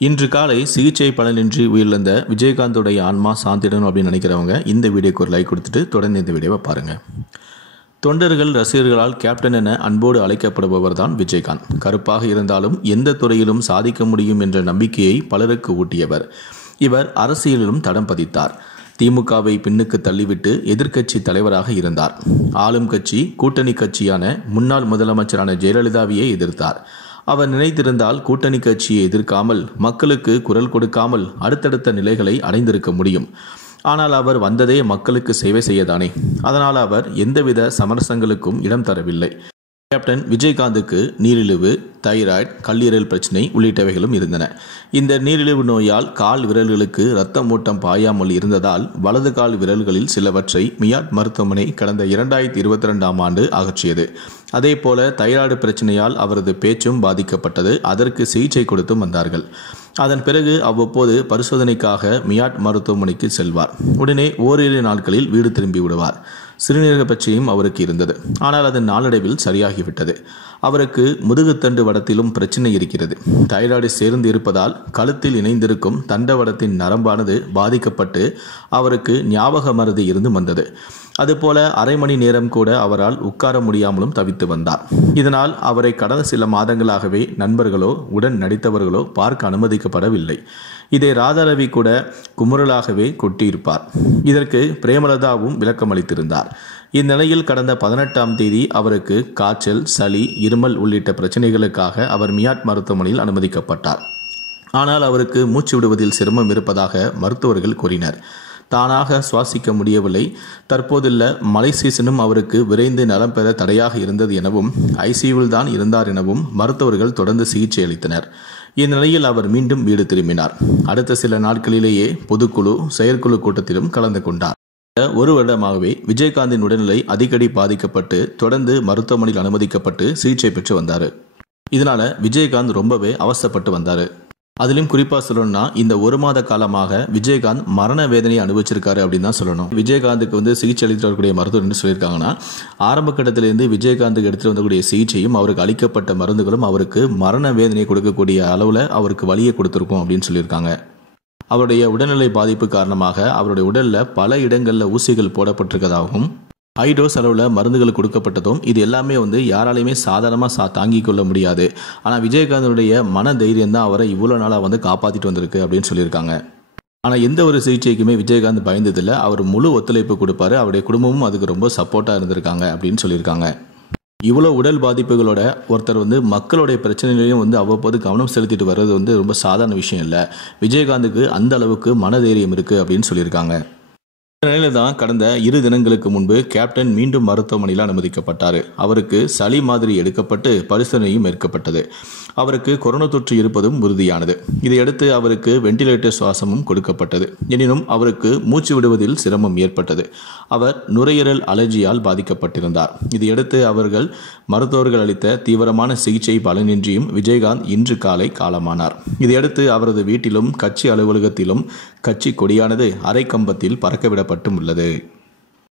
இன்று காலை சிகிச்சை பலனின்றி உயிரிழந்த விஜயகாந்தோடைய ஆன்மா சாந்திடணும் அப்படின்னு நினைக்கிறவங்க இந்த வீடியோக்கு ஒரு லைக் கொடுத்துட்டு தொடர்ந்து இந்த வீடியோவை பாருங்கள். தொண்டர்கள் ரசிகர்களால் கேப்டன் என அன்போடு அழைக்கப்படுபவர் தான் விஜயகாந்த். கருப்பாக இருந்தாலும் எந்த துறையிலும் சாதிக்க முடியும் என்ற நம்பிக்கையை பலருக்கு ஊட்டியவர். இவர் அரசியலிலும் தடம் பதித்தார். திமுகவை பின்னுக்கு தள்ளிவிட்டு எதிர்க்கட்சி தலைவராக இருந்தார். ஆளும் கட்சி கூட்டணி கட்சியான முன்னாள் முதலமைச்சரான ஜெயலலிதாவையே எதிர்த்தார். அவர் நினைத்திருந்தால் கூட்டணி கட்சியை எதிர்க்காமல் மக்களுக்கு குரல் கொடுக்காமல் அடுத்தடுத்த நிலைகளை அடைந்திருக்க முடியும். ஆனால் அவர் வந்ததே மக்களுக்கு சேவை செய்யதானே. அதனால் அவர் எந்தவித சமரசங்களுக்கும் இடம் தரவில்லை. கேப்டன் விஜயகாந்துக்கு நீரிழிவு, தைராய்டு, கல்லீரல் பிரச்சினை உள்ளிட்டவைகளும் இருந்தன. இந்த நீரிழிவு நோயால் கால் விரல்களுக்கு இரத்த மூட்டம் பாயாமல் இருந்ததால் வலது கால் விரல்களில் சிலவற்றை மியாட் மருத்துவமனை கடந்த 2022ஆம் ஆண்டு அகற்றியது. அதேபோல தைராய்டு பிரச்சனையால் அவரது பேச்சும் பாதிக்கப்பட்டது. அதற்கு சிகிச்சை கொடுத்தும் வந்தார்கள். அதன் பிறகு அவ்வப்போது பரிசோதனைக்காக மியாட் மருத்துவமனைக்கு செல்வார். உடனே ஓரிரு நாட்களில் வீடு திரும்பி விடுவார். சிறுநீரக பிரச்சனையும் அவருக்கு இருந்தது. ஆனால் அது நாளடைவில் சரியாகிவிட்டது. அவருக்கு முதுகுத்தண்டு வடத்திலும் பிரச்சனை இருக்கிறது. தைராய்டு சேர்ந்து இருப்பதால் கழுத்தில் இணைந்திருக்கும் தண்டவடத்தின் நரம்பானது பாதிக்கப்பட்டு அவருக்கு ஞாபக மறதி இருந்து வந்தது. அதுபோல அரை மணி நேரம் கூட அவரால் உட்கார முடியாமலும் தவித்து வந்தார். இதனால் அவரை கடந்த சில மாதங்களாகவே நண்பர்களோ உடன் நடித்தவர்களோ பார்க்க அனுமதிக்கப்படவில்லை. இதை ராதாரவி கூட குமுறலாகவே கொட்டியிருப்பார். இதற்கு பிரேமலதாவும் விளக்கமளித்திருந்தார். இந்நிலையில் கடந்த 18ஆம் தேதி அவருக்கு காய்ச்சல், சளி, இருமல் உள்ளிட்ட பிரச்சனைகளுக்காக அவர் மியாட் மருத்துவமனையில் அனுமதிக்கப்பட்டார். ஆனால் அவருக்கு மூச்சு விடுவதில் சிரமம் இருப்பதாக மருத்துவர்கள் கூறினர். தானாக சுவாசிக்க முடியவில்லை. தற்போதுள்ள மழை சீசனும் அவருக்கு விரைந்து நலம் பெற தடையாக இருந்தது எனவும் ஐசியூவில் தான் இருந்தார் எனவும் மருத்துவர்கள் தொடர்ந்து சிகிச்சை அளித்தனர். இந்நிலையில் அவர் மீண்டும் வீடு திரும்பினார். அடுத்த சில நாட்களிலேயே பொதுக்குழு, செயற்குழு கூட்டத்திலும் கலந்து கொண்டார். ஒரு வருடமாகவே விஜயகாந்தின் உடல்நிலை அடிக்கடி பாதிக்கப்பட்டு தொடர்ந்து மருத்துவமனையில் அனுமதிக்கப்பட்டு சிகிச்சை பெற்று வந்தார். இதனால விஜயகாந்த் ரொம்பவே அவஸ்தைப்பட்டு வந்தார். அதிலும் குறிப்பாக சொல்லணும்னா இந்த ஒரு மாத காலமாக விஜயகாந்த் மரண வேதனையை அனுபவிச்சிருக்காரு அப்படின்னு தான் சொல்லணும். விஜயகாந்துக்கு சிகிச்சை அளித்து வரக்கூடிய மருத்துவர் என்ன சொல்லியிருக்காங்கன்னா, ஆரம்ப கட்டத்திலிருந்து விஜயகாந்துக்கு எடுத்துட்டு வந்தக்கூடிய சிகிச்சையும் அவருக்கு அளிக்கப்பட்ட மருந்துகளும் அவருக்கு மரண வேதனையை கொடுக்கக்கூடிய அளவில் அவருக்கு வலியை கொடுத்துருக்கும் அப்படின்னு சொல்லியிருக்காங்க. அவருடைய உடல்நிலை பாதிப்பு காரணமாக அவருடைய உடலில் பல இடங்களில் ஊசிகள் போடப்பட்டிருக்கதாகவும் ஹைடோஸ் அளவில் மருந்துகள் கொடுக்கப்பட்டதும் இது எல்லாமே யாராலையுமே சாதாரணமாக தாங்கிக் கொள்ள முடியாது. ஆனால் விஜயகாந்தனுடைய மன தைரியம் தான் அவரை இவ்வளோ நாளாக காப்பாற்றிட்டு வந்திருக்கு அப்படின்னு சொல்லியிருக்காங்க. ஆனால் எந்த ஒரு சிகிச்சைக்குமே விஜயகாந்த் பயந்ததில்லை. அவர் முழு ஒத்துழைப்பு கொடுப்பாரு. அவருடைய குடும்பமும் அதுக்கு ரொம்ப சப்போர்ட்டாக இருந்திருக்காங்க அப்படின்னு சொல்லியிருக்காங்க. இவ்வளோ உடல் பாதிப்புகளோட ஒருத்தர் மக்களுடைய பிரச்சனைகளையும் அவ்வப்போது கவனம் செலுத்திட்டு வர்றது ரொம்ப சாதாரண விஷயம் இல்லை. விஜயகாந்துக்கு அந்த அளவுக்கு மனதைரியம் இருக்குது அப்படின்னு சொல்லியிருக்காங்க. இந்த நிலையில தான் கடந்த 2 தினங்களுக்கு முன்பு கேப்டன் மீண்டும் மருத்துவமனையில் அனுமதிக்கப்பட்டார். அவருக்கு சளி மாதிரி எடுக்கப்பட்டு பரிசோதனையும் மேற்கப்பட்டது. அவருக்கு கொரோனா தொற்று இருப்பதும் உறுதியானது. இதையடுத்து அவருக்கு வெண்டிலேட்டர் சுவாசமும் கொடுக்கப்பட்டது. எனினும் அவருக்கு மூச்சு விடுவதில் சிரமம் ஏற்பட்டது. அவர் நுரையீரல் அலர்ஜியால் பாதிக்கப்பட்டிருந்தார். இதையடுத்து மருத்துவர்கள் அளித்த தீவிரமான சிகிச்சை பலனின்றியும் விஜயகாந்த் இன்று காலை காலமானார். இதையடுத்து அவரது வீட்டிலும் கட்சி அலுவலகத்திலும் கட்சி கொடியானது அரை கம்பத்தில் பறக்கவிடப்பட்டும் உள்ளது.